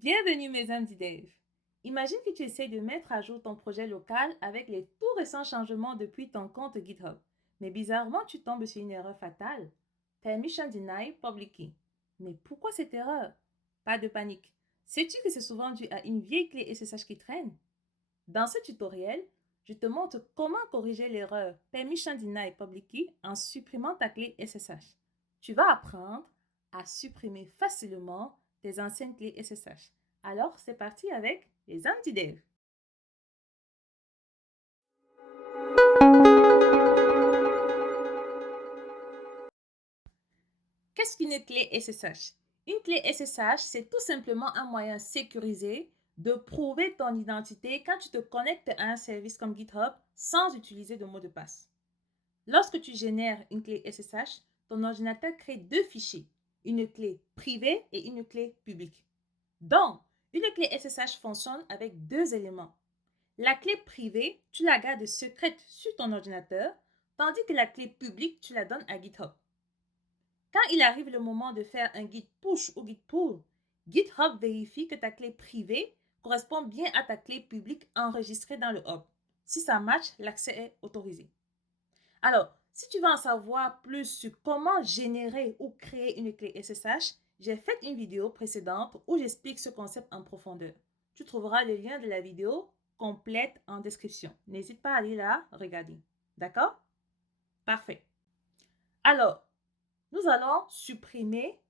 Bienvenue mes amis Dev. Imagine que tu essaies de mettre à jour ton projet local avec les tout récents changements depuis ton compte GitHub. Mais bizarrement, tu tombes sur une erreur fatale. Permission denied public key. Mais pourquoi cette erreur? Pas de panique. Sais-tu que c'est souvent dû à une vieille clé SSH qui traîne? Dans ce tutoriel, je te montre comment corriger l'erreur Permission denied public key en supprimant ta clé SSH. Tu vas apprendre à supprimer facilement tes anciennes clés SSH. Alors, c'est parti avec les anti-dev. Qu'est-ce qu'une clé SSH? Une clé SSH, c'est tout simplement un moyen sécurisé de prouver ton identité quand tu te connectes à un service comme GitHub sans utiliser de mot de passe. Lorsque tu génères une clé SSH, ton ordinateur crée deux fichiers, une clé privée et une clé publique. Donc, une clé SSH fonctionne avec deux éléments. La clé privée, tu la gardes secrète sur ton ordinateur, tandis que la clé publique, tu la donnes à GitHub. Quand il arrive le moment de faire un git push ou git pull, GitHub vérifie que ta clé privée correspond bien à ta clé publique enregistrée dans le hub. Si ça match, l'accès est autorisé. Alors, si tu veux en savoir plus sur comment générer ou créer une clé SSH, j'ai fait une vidéo précédente où j'explique ce concept en profondeur. Tu trouveras le lien de la vidéo complète en description. N'hésite pas à aller la regarder. D'accord? Parfait. Alors, nous allons supprimer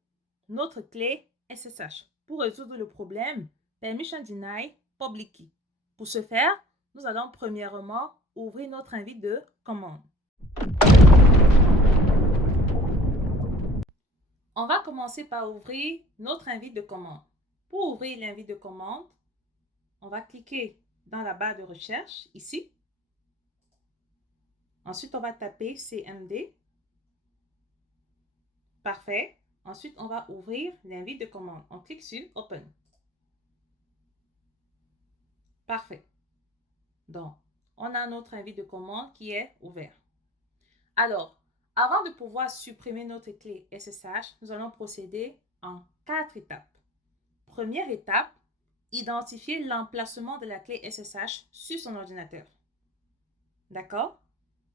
notre clé SSH pour résoudre le problème Permission Deny Public Key. Pour ce faire, nous allons premièrement ouvrir notre invite de commande. On va commencer par ouvrir notre invite de commande. Pour ouvrir l'invite de commande, on va cliquer dans la barre de recherche ici. Ensuite, on va taper CMD. Parfait. Ensuite, on va ouvrir l'invite de commande. On clique sur Open. Parfait. Donc, on a notre invite de commande qui est ouvert. Alors, avant de pouvoir supprimer notre clé SSH, nous allons procéder en 4 étapes. Première étape, identifier l'emplacement de la clé SSH sur son ordinateur. D'accord?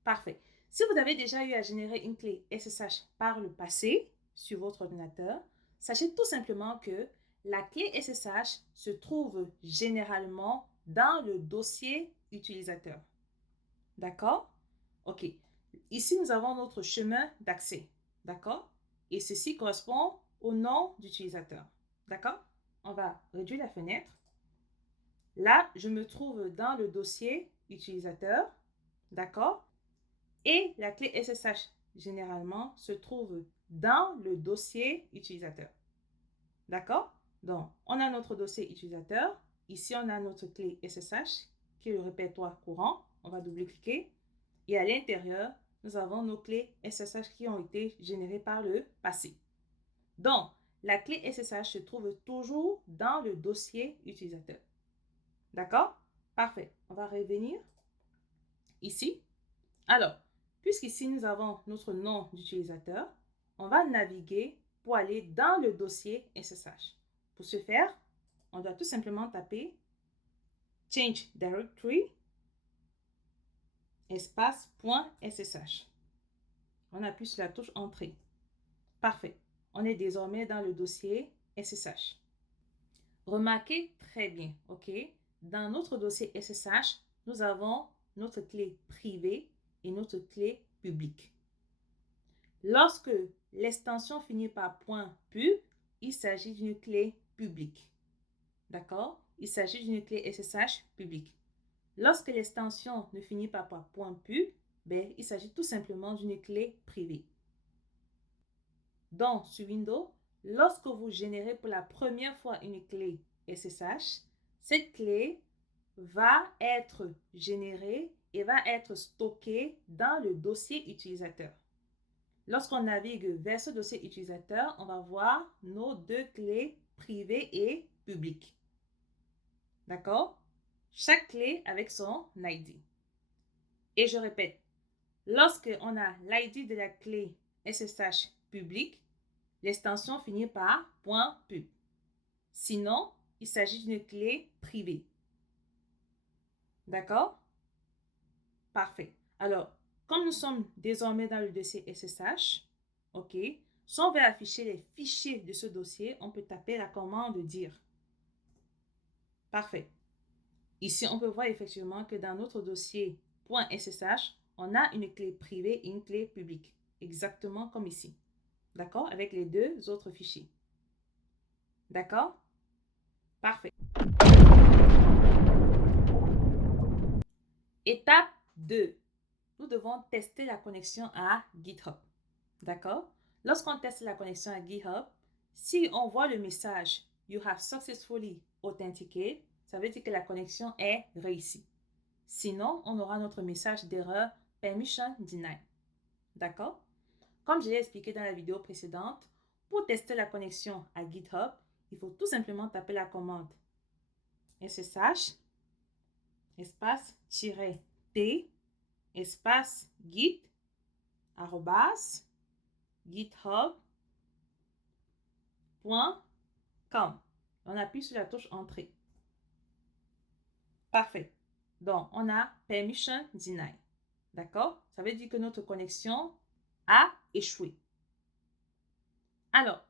Parfait. Si vous avez déjà eu à générer une clé SSH par le passé sur votre ordinateur, sachez tout simplement que la clé SSH se trouve généralement dans le dossier utilisateur. D'accord? OK. Ici, nous avons notre chemin d'accès. D'accord? Et ceci correspond au nom d'utilisateur. D'accord? On va réduire la fenêtre. Là, je me trouve dans le dossier utilisateur. D'accord? Et la clé SSH, généralement, se trouve dans le dossier utilisateur. D'accord? Donc, on a notre dossier utilisateur. Ici, on a notre clé SSH, qui est le répertoire courant. On va double-cliquer. Et à l'intérieur, nous avons nos clés SSH qui ont été générées par le passé. Donc, la clé SSH se trouve toujours dans le dossier utilisateur. D'accord? Parfait. On va revenir ici. Alors, puisqu'ici nous avons notre nom d'utilisateur, on va naviguer pour aller dans le dossier SSH. Pour ce faire, on doit tout simplement taper Change Directory espace .ssh. On appuie sur la touche Entrée. Parfait. On est désormais dans le dossier SSH. Remarquez très bien, OK? Dans notre dossier SSH, nous avons notre clé privée et notre clé publique. Lorsque l'extension finit par .pub, il s'agit d'une clé publique. D'accord? Il s'agit d'une clé SSH publique. Lorsque l'extension ne finit pas par .pub, il s'agit tout simplement d'une clé privée. Donc, sur Windows, lorsque vous générez pour la première fois une clé SSH, cette clé va être générée et va être stockée dans le dossier utilisateur. Lorsqu'on navigue vers ce dossier utilisateur, on va voir nos deux clés privées et publiques. D'accord? Chaque clé avec son ID. Et je répète, lorsqu'on a l'ID de la clé SSH publique, l'extension finit par .pub. Sinon, il s'agit d'une clé privée. D'accord? Parfait. Alors, comme nous sommes désormais dans le dossier SSH, OK, si on veut afficher les fichiers de ce dossier, on peut taper la commande dire. Parfait. Ici, on peut voir effectivement que dans notre dossier .ssh, on a une clé privée et une clé publique, exactement comme ici. D'accord? Avec les deux autres fichiers. D'accord? Parfait. Étape 2. Nous devons tester la connexion à GitHub. D'accord? Lorsqu'on teste la connexion à GitHub, si on voit le message « You have successfully authenticated », ça veut dire que la connexion est réussie. Sinon, on aura notre message d'erreur « Permission denied ». D'accord? Comme je l'ai expliqué dans la vidéo précédente, pour tester la connexion à GitHub, il faut tout simplement taper la commande SSH espace -t espace git arrobas github.com. On appuie sur la touche entrée. Parfait. Donc, on a permission denied. D'accord? Ça veut dire que notre connexion a échoué. Alors,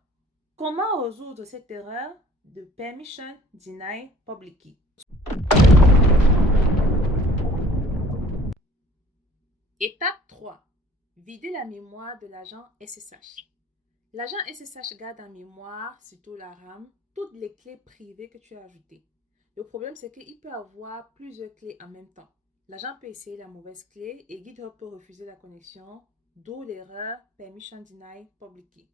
comment résoudre cette erreur de permission denied public key? Étape 3. Vider la mémoire de l'agent SSH. L'agent SSH garde en mémoire, surtout la RAM, toutes les clés privées que tu as ajoutées. Le problème, c'est qu'il peut avoir plusieurs clés en même temps. L'agent peut essayer la mauvaise clé et GitHub peut refuser la connexion, d'où l'erreur Permission Denied Public Key.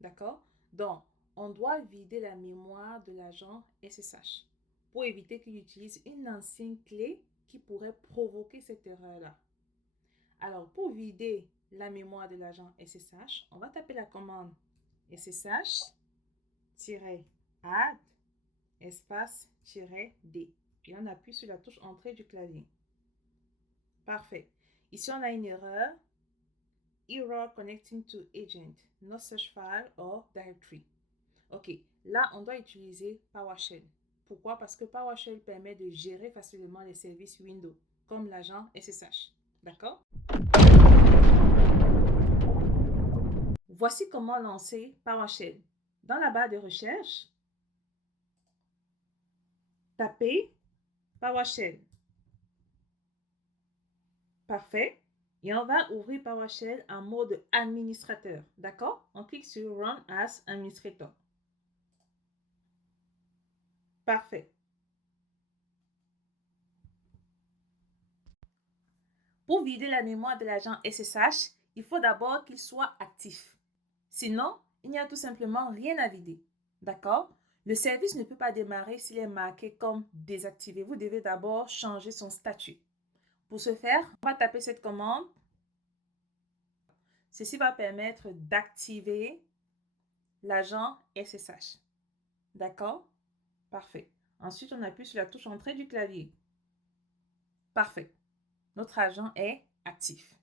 D'accord? Donc, on doit vider la mémoire de l'agent SSH pour éviter qu'il utilise une ancienne clé qui pourrait provoquer cette erreur-là. Alors, pour vider la mémoire de l'agent SSH, on va taper la commande SSH-add espace-d et on appuie sur la touche entrée du clavier. Parfait. Ici, on a une erreur. Error connecting to agent, no such file or directory. Ok, là, on doit utiliser PowerShell. Pourquoi? Parce que PowerShell permet de gérer facilement les services Windows, comme l'agent SSH. D'accord? Voici comment lancer PowerShell. Dans la barre de recherche, tapez PowerShell. Parfait. Et on va ouvrir PowerShell en mode administrateur. D'accord? On clique sur Run as Administrator. Parfait. Pour vider la mémoire de l'agent SSH, il faut d'abord qu'il soit actif. Sinon, il n'y a tout simplement rien à vider. D'accord? Le service ne peut pas démarrer s'il est marqué comme désactivé. Vous devez d'abord changer son statut. Pour ce faire, on va taper cette commande. Ceci va permettre d'activer l'agent SSH. D'accord? Parfait. Ensuite, on appuie sur la touche entrée du clavier. Parfait. Notre agent est actif.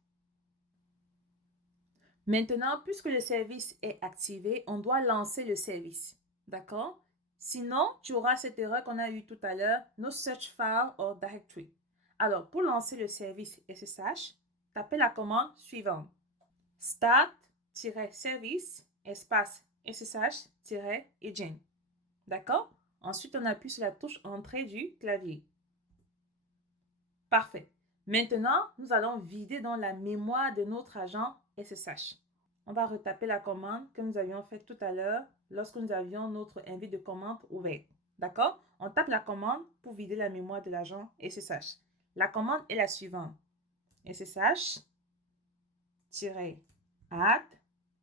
Maintenant, puisque le service est activé, on doit lancer le service. D'accord? Sinon, tu auras cette erreur qu'on a eue tout à l'heure, no search file or directory. Alors, pour lancer le service SSH, tapez la commande suivante. Start-service espace SSH-agent. D'accord? Ensuite, on appuie sur la touche entrée du clavier. Parfait. Maintenant, nous allons vider dans la mémoire de notre agent SSH. On va retaper la commande que nous avions faite tout à l'heure lorsque nous avions notre invite de commande ouvert. D'accord? On tape la commande pour vider la mémoire de l'agent SSH. La commande est la suivante. SSH-add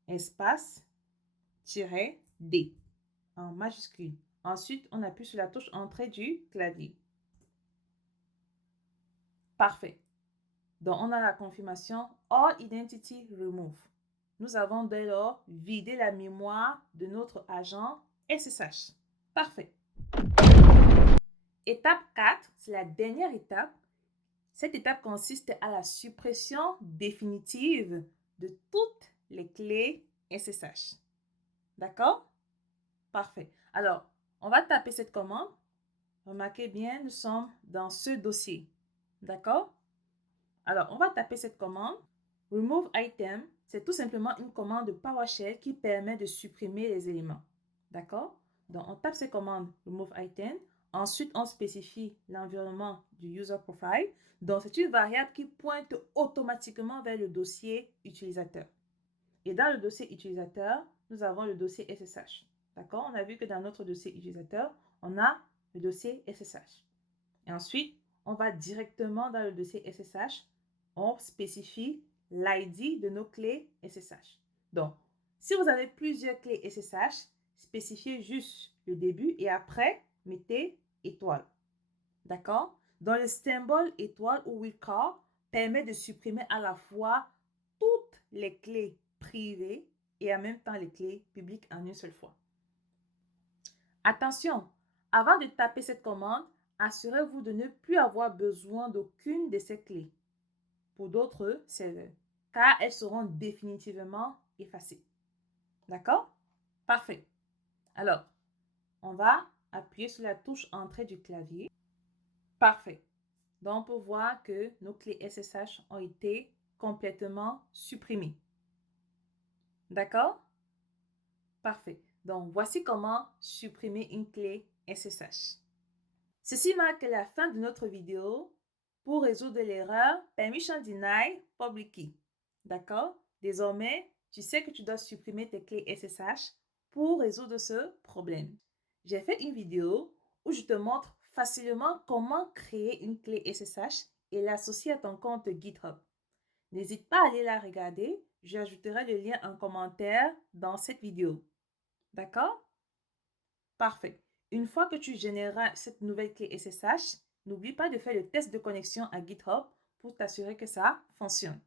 espace-d en majuscule. Ensuite, on appuie sur la touche entrée du clavier. Parfait. Donc, on a la confirmation All Identity Remove. Nous avons dès lors vidé la mémoire de notre agent SSH. Parfait. Étape 4, c'est la dernière étape. Cette étape consiste à la suppression définitive de toutes les clés SSH. D'accord? Parfait. Alors, on va taper cette commande. Remarquez bien, nous sommes dans ce dossier. D'accord? Alors, on va taper cette commande. Remove item, c'est tout simplement une commande PowerShell qui permet de supprimer les éléments. D'accord? Donc, on tape cette commande remove item. Ensuite, on spécifie l'environnement du user profile. Donc, c'est une variable qui pointe automatiquement vers le dossier utilisateur. Et dans le dossier utilisateur, nous avons le dossier SSH. D'accord? On a vu que dans notre dossier utilisateur, on a le dossier SSH. Et ensuite, on va directement dans le dossier SSH. On spécifie l'ID de nos clés SSH. Donc, si vous avez plusieurs clés SSH, spécifiez juste le début et après, mettez étoile. D'accord? Donc, le symbole étoile ou wildcard permet de supprimer à la fois toutes les clés privées et en même temps les clés publiques en une seule fois. Attention, avant de taper cette commande, assurez-vous de ne plus avoir besoin d'aucune de ces clés pour d'autres serveurs, car elles seront définitivement effacées. D'accord? Parfait. Alors, on va appuyer sur la touche Entrée du clavier. Parfait. Donc, on peut voir que nos clés SSH ont été complètement supprimées. D'accord? Parfait. Donc, voici comment supprimer une clé SSH. Ceci marque la fin de notre vidéo pour résoudre l'erreur Permission Deny Public Key. D'accord? Désormais, tu sais que tu dois supprimer tes clés SSH pour résoudre ce problème. J'ai fait une vidéo où je te montre facilement comment créer une clé SSH et l'associer à ton compte GitHub. N'hésite pas à aller la regarder. J'ajouterai le lien en commentaire dans cette vidéo. D'accord? Parfait. Une fois que tu généreras cette nouvelle clé SSH, n'oublie pas de faire le test de connexion à GitHub pour t'assurer que ça fonctionne.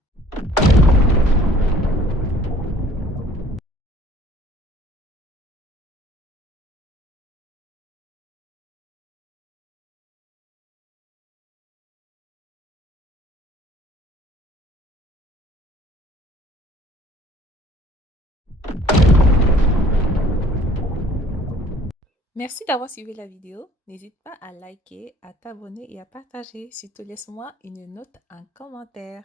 Merci d'avoir suivi la vidéo. N'hésite pas à liker, à t'abonner et à partager. Surtout, laisse-moi une note en commentaire.